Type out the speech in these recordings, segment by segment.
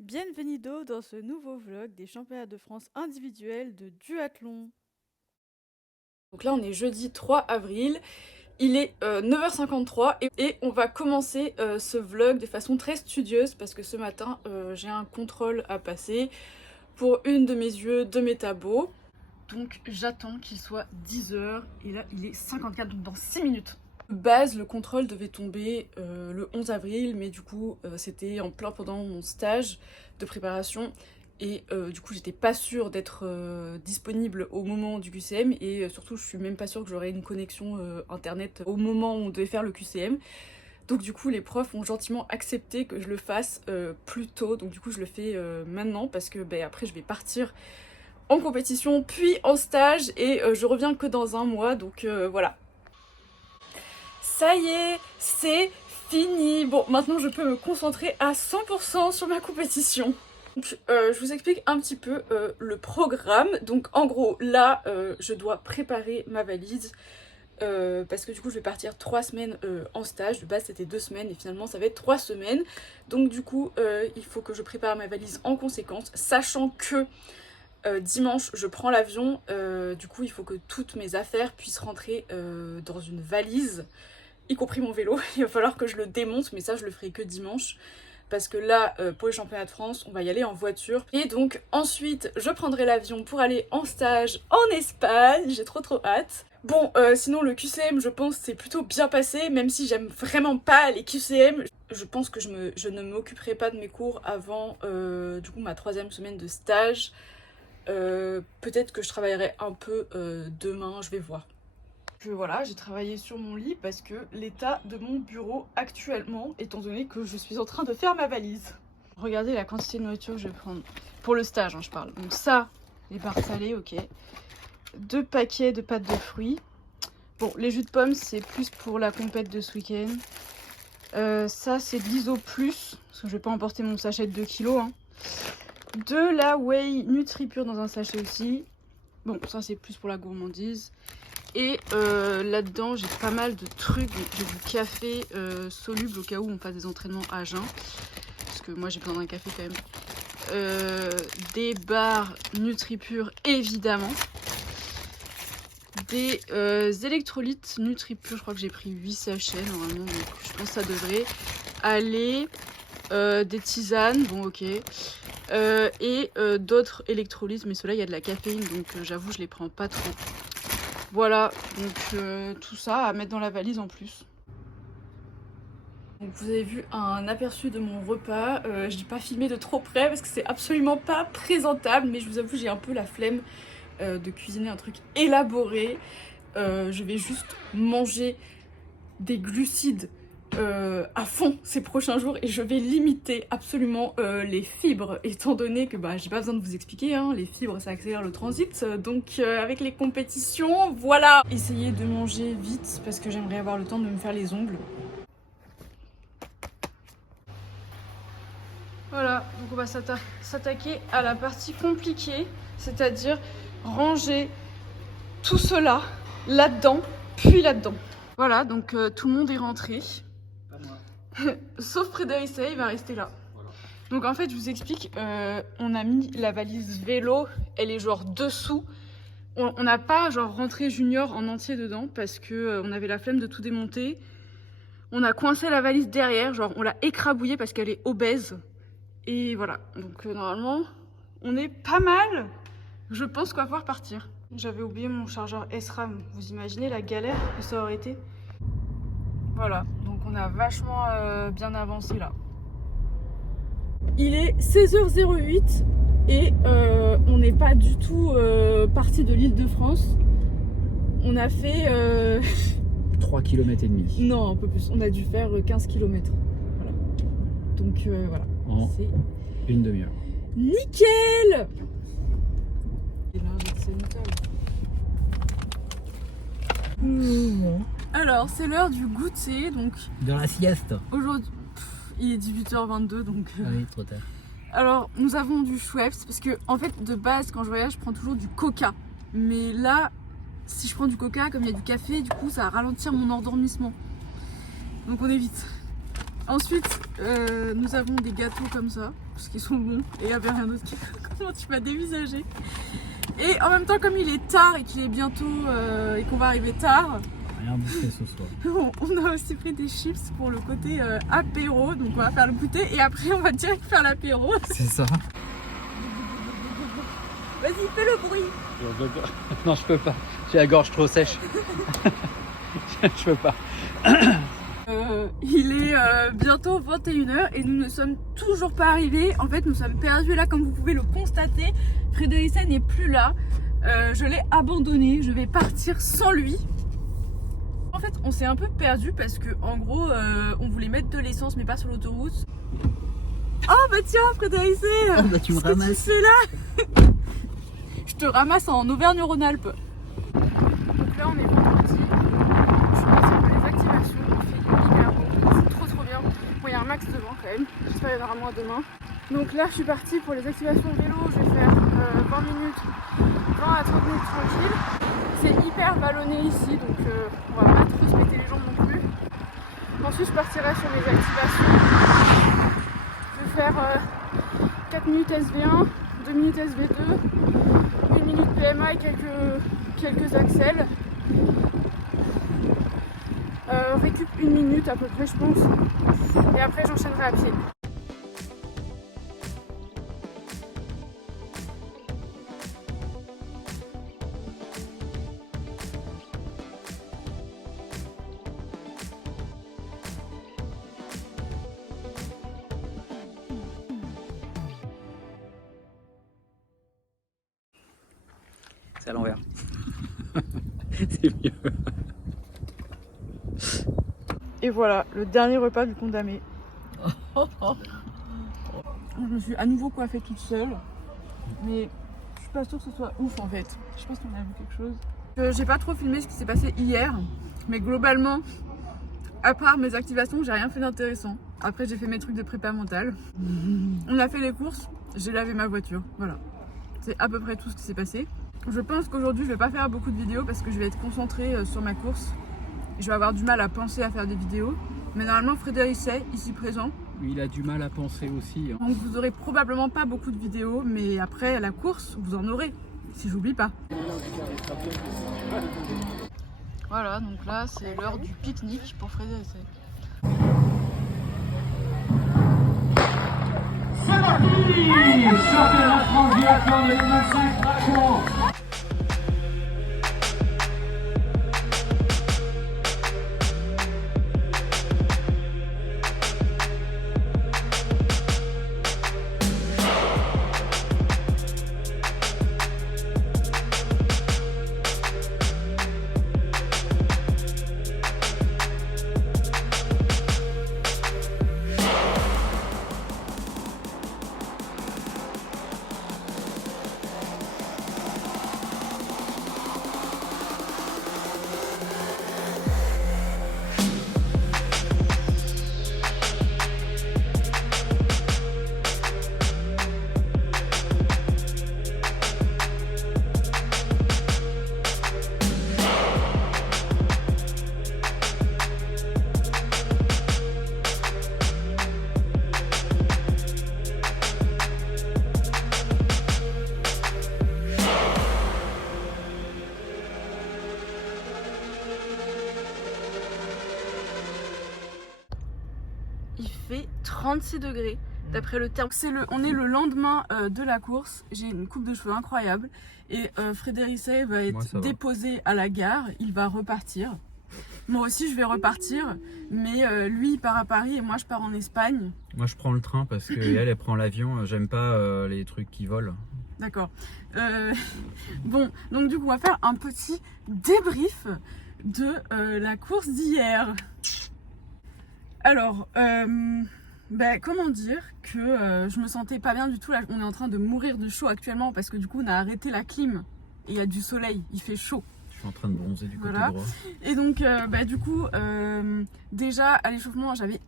Bienvenido dans ce nouveau vlog des championnats de France individuels de duathlon. Donc là on est jeudi 3 avril, il est 9h53 et on va commencer ce vlog de façon très studieuse parce que ce matin j'ai un contrôle à passer pour une de mes yeux de métabo. Donc j'attends qu'il soit 10h et là il est 54, donc dans 6 minutes. De base, le contrôle devait tomber le 11 avril, mais du coup c'était en plein pendant mon stage de préparation et du coup j'étais pas sûre d'être disponible au moment du QCM et surtout je suis même pas sûre que j'aurais une connexion internet au moment où on devait faire le QCM. Donc du coup les profs ont gentiment accepté que je le fasse plus tôt, donc du coup je le fais maintenant parce que après je vais partir en compétition puis en stage et je reviens que dans un mois, donc voilà. Ça y est, c'est fini. Bon, maintenant je peux me concentrer à 100% sur ma compétition. Donc, je vous explique un petit peu le programme. Donc en gros, là, je dois préparer ma valise. Parce que du coup je vais partir 3 semaines en stage. De base c'était 2 semaines et finalement ça va être 3 semaines. Donc du coup il faut que je prépare ma valise en conséquence, sachant que dimanche je prends l'avion. Du coup il faut que toutes mes affaires puissent rentrer dans une valise, y compris mon vélo. Il va falloir que je le démonte, mais ça je le ferai que dimanche. Parce que là, pour les championnats de France, on va y aller en voiture. Et donc ensuite, je prendrai l'avion pour aller en stage en Espagne. J'ai trop hâte. Bon, sinon le QCM, je pense, c'est plutôt bien passé, même si j'aime vraiment pas les QCM. Je pense que je ne m'occuperai pas de mes cours avant du coup ma 3e semaine de stage. Peut-être que je travaillerai un peu demain, je vais voir. Voilà, j'ai travaillé sur mon lit parce que l'état de mon bureau actuellement, étant donné que je suis en train de faire ma valise. Regardez la quantité de nourriture que je vais prendre. Pour le stage, hein, je parle. Donc ça, les barres salées, ok. 2 paquets de pâtes de fruits. Bon, les jus de pommes, c'est plus pour la compète de ce week-end. Ça, c'est de l'ISO+, parce que je vais pas emporter mon sachet de 2 kilos. Hein. De la Whey Nutri-Pure dans un sachet aussi. Bon, ça, c'est plus pour la gourmandise. Et là-dedans, j'ai pas mal de trucs. J'ai du café soluble au cas où on fasse des entraînements à jeun. Parce que moi, j'ai besoin d'un café quand même. Des barres Nutri-Pure, évidemment. Des électrolytes Nutri-Pure. Je crois que j'ai pris 8 sachets normalement. Donc je pense que ça devrait aller. Des tisanes, bon ok. Et d'autres électrolytes. Mais ceux-là, il y a de la caféine. Donc j'avoue, je les prends pas trop. Voilà, donc tout ça à mettre dans la valise en plus. Donc vous avez vu un aperçu de mon repas. Je n'ai pas filmé de trop près parce que c'est absolument pas présentable, mais je vous avoue j'ai un peu la flemme de cuisiner un truc élaboré. Je vais juste manger des glucides à fond ces prochains jours et je vais limiter absolument les fibres, étant donné que j'ai pas besoin de vous expliquer, hein, les fibres ça accélère le transit, donc avec les compétitions, voilà. Essayez de manger vite parce que j'aimerais avoir le temps de me faire les ongles. Voilà, donc on va s'attaquer à la partie compliquée, c'est-à-dire ranger tout cela là-dedans, puis là-dedans. Voilà, donc tout le monde est rentré. Sauf Frédéric, il va rester là. Voilà. Donc en fait, je vous explique, on a mis la valise vélo, elle est genre dessous. On n'a pas genre rentré Junior en entier dedans parce que on avait la flemme de tout démonter. On a coincé la valise derrière, genre on l'a écrabouillée parce qu'elle est obèse. Et voilà, donc normalement, on est pas mal. Je pense qu'on va pouvoir partir. J'avais oublié mon chargeur SRAM, vous imaginez la galère que ça aurait été? Voilà, donc on a vachement bien avancé là. Il est 16h08 et on n'est pas du tout parti de l'Île-de-France. On a fait 3 km et demi. Non, un peu plus. On a dû faire 15 km. Voilà. Donc voilà. C'est une demi-heure. Nickel. Et là, c'est nickel. Alors, c'est l'heure du goûter, donc Dans la sieste. aujourd'hui, il est 18h22, donc Ah oui, trop tard. alors, nous avons du Schweppes, parce que en fait, de base, quand je voyage, je prends toujours du Coca. Mais là, si je prends du Coca, comme il y a du café, du coup, ça va ralentir mon endormissement. Donc on évite. Ensuite, nous avons des gâteaux comme ça, parce qu'ils sont bons, et il n'y avait rien d'autre. Comment tu m'as dévisagé. Et en même temps, comme il est tard et qu'il est bientôt, et qu'on va arriver tard, Rien bouffé ce soir. on a aussi pris des chips pour le côté apéro, donc on va faire le goûter, et après on va direct faire l'apéro. C'est ça. Vas-y, fais le bruit. Non, je peux pas. J'ai la gorge trop sèche. Je peux pas. Il est bientôt 21h et nous ne sommes toujours pas arrivés. En fait, nous sommes perdus là, comme vous pouvez le constater. Frédéric n'est plus là. Je l'ai abandonné. Je vais partir sans lui. En fait, on s'est un peu perdu parce que, en gros, on voulait mettre de l'essence, mais pas sur l'autoroute. Oh bah tiens, Frédéric, Oh bah tu me ramasses. c'est là. Je te ramasse en Auvergne-Rhône-Alpes. Donc là, on est vendredi. Je suis partie pour les activations. Il fait hyper beau. C'est trop bien. Bon, il y a un max de vent quand même. J'espère qu'il y en aura moins demain. Donc là, je suis partie pour les activations vélo. Je vais faire 20 minutes, 20 à 30 minutes tranquille. C'est hyper vallonné ici, donc on va pas trop se péter les jambes non plus. Ensuite, je partirai sur mes activations. Je vais faire 4 minutes SV1, 2 minutes SV2, 1 minute PMA et quelques accels. Récup 1 minute à peu près, je pense. Et après, j'enchaînerai à pied. C'est à l'envers. C'est mieux. Et voilà, le dernier repas du condamné. Je me suis à nouveau coiffée toute seule, mais je suis pas sûre que ce soit ouf en fait. Je sais pas si on a vu quelque chose. J'ai pas trop filmé ce qui s'est passé hier, mais globalement, à part mes activations, j'ai rien fait d'intéressant. Après, j'ai fait mes trucs de prépa mentale. On a fait les courses, j'ai lavé ma voiture. Voilà, c'est à peu près tout ce qui s'est passé. Je pense qu'aujourd'hui, je vais pas faire beaucoup de vidéos parce que je vais être concentrée sur ma course. Je vais avoir du mal à penser à faire des vidéos. Mais normalement, Frédéric sait, ici présent. Il a du mal à penser aussi. Donc vous aurez probablement pas beaucoup de vidéos, mais après la course, vous en aurez, si j'oublie pas. Voilà, donc là, c'est l'heure du pique-nique pour Frédéric. C'est parti! Championnat France biathlon 2025 Racon. Il fait 36 degrés d'après le terme. On est le lendemain de la course. J'ai une coupe de cheveux incroyable. Et Frédéric va être déposé à la gare. Il va repartir. Moi aussi je vais repartir. Mais lui il part à Paris et moi je pars en Espagne. Moi je prends le train parce qu'elle prend l'avion. J'aime pas les trucs qui volent. D'accord. Bon, donc du coup on va faire un petit débrief de la course d'hier. Alors, comment dire que je me sentais pas bien du tout. Là, on est en train de mourir de chaud actuellement parce que du coup on a arrêté la clim et il y a du soleil, il fait chaud. Je suis en train de bronzer du côté droit. Et donc du coup déjà à l'échauffement j'avais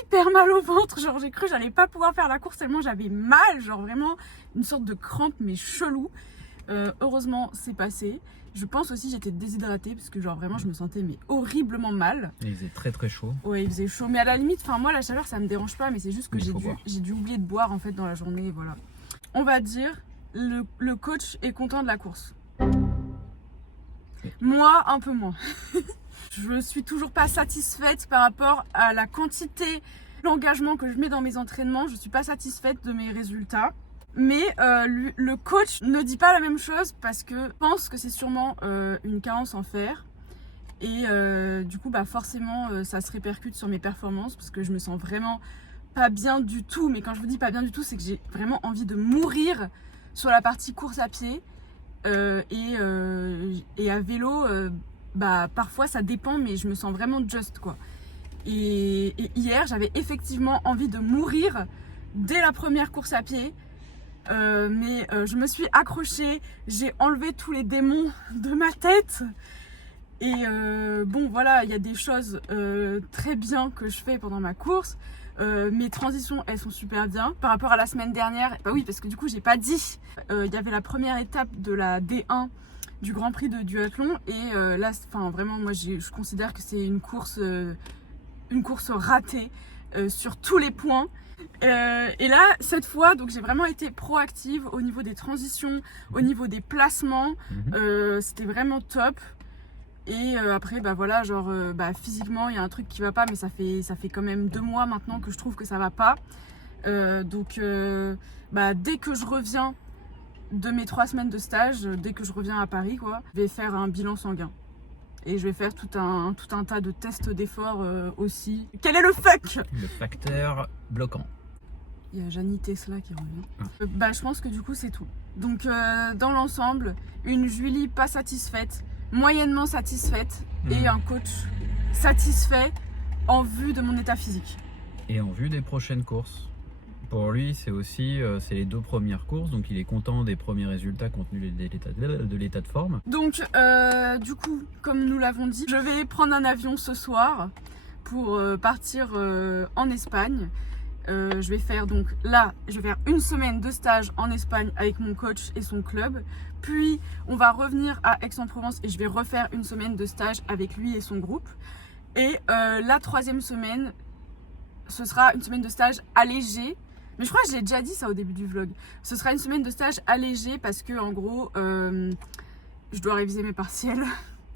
hyper mal au ventre, genre j'ai cru que j'allais pas pouvoir faire la course tellement j'avais mal, genre vraiment une sorte de crampe mais chelou. Heureusement c'est passé. Je pense aussi j'étais déshydratée parce que genre vraiment je me sentais mais horriblement mal. Et il faisait très très chaud. Ouais, il faisait chaud, mais à la limite, enfin moi la chaleur ça me dérange pas, mais c'est juste que j'ai dû oublier de boire en fait dans la journée, voilà. On va dire le coach est content de la course. Moi un peu moins. Je suis toujours pas satisfaite par rapport à la quantité, l'engagement que je mets dans mes entraînements. Je suis pas satisfaite de mes résultats. Mais le coach ne dit pas la même chose parce que je pense que c'est sûrement une carence en fer. Et du coup, bah forcément, ça se répercute sur mes performances parce que je me sens vraiment pas bien du tout. Mais quand je vous dis pas bien du tout, c'est que j'ai vraiment envie de mourir sur la partie course à pied. Et à vélo, bah parfois ça dépend, mais je me sens vraiment just quoi. Et hier, j'avais effectivement envie de mourir dès la première course à pied. Mais je me suis accrochée, j'ai enlevé tous les démons de ma tête et bon voilà, il y a des choses très bien que je fais pendant ma course. Mes transitions elles sont super bien par rapport à la semaine dernière. Bah oui, parce que du coup j'ai pas dit, il y avait la première étape de la D1 du Grand Prix de duathlon et là enfin vraiment moi je considère que c'est une course ratée sur tous les points. Et là, cette fois, donc j'ai vraiment été proactive au niveau des transitions, au niveau des placements. C'était vraiment top. Et après, bah voilà, genre, bah, physiquement, il y a un truc qui va pas, mais ça fait quand même 2 mois maintenant que je trouve que ça va pas. Donc, bah, dès que je reviens de mes 3 semaines de stage, dès que je reviens à Paris, quoi, je vais faire un bilan sanguin. Et je vais faire tout un tas de tests d'effort aussi. Quel est le fuck? Le facteur bloquant. Il y a Janie Tesla qui revient. Bah, je pense que du coup c'est tout. Donc dans l'ensemble, une Julie pas satisfaite, moyennement satisfaite et un coach satisfait en vue de mon état physique. Et en vue des prochaines courses. Pour lui, c'est aussi c'est les 2 premières courses, donc il est content des premiers résultats compte tenu de l'état de forme. Donc du coup, comme nous l'avons dit, je vais prendre un avion ce soir pour partir en Espagne. Je vais faire donc là, je vais faire une semaine de stage en Espagne avec mon coach et son club. Puis on va revenir à Aix-en-Provence et je vais refaire une semaine de stage avec lui et son groupe. Et la 3e semaine, ce sera une semaine de stage allégée. Mais je crois que j'ai déjà dit ça au début du vlog. Ce sera une semaine de stage allégée parce que en gros, je dois réviser mes partiels.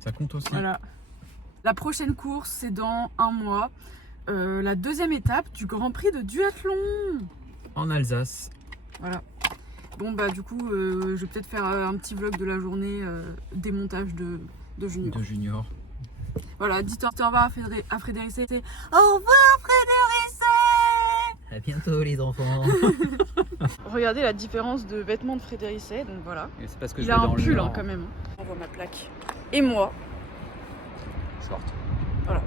Ça compte aussi. Voilà. La prochaine course, c'est dans 1 mois. La 2e étape du Grand Prix de duathlon. En Alsace. Voilà. Bon bah du coup, je vais peut-être faire un petit vlog de la journée, démontage de junior. De junior. Voilà, dites au revoir à Frédéric. Au revoir Frédéric. À bientôt les enfants. Regardez la différence de vêtements de Frédéric, donc voilà. Et c'est parce que Il je a vais un dans le pull Nord. quand même. On voit ma plaque. Et moi. Sorte. Voilà.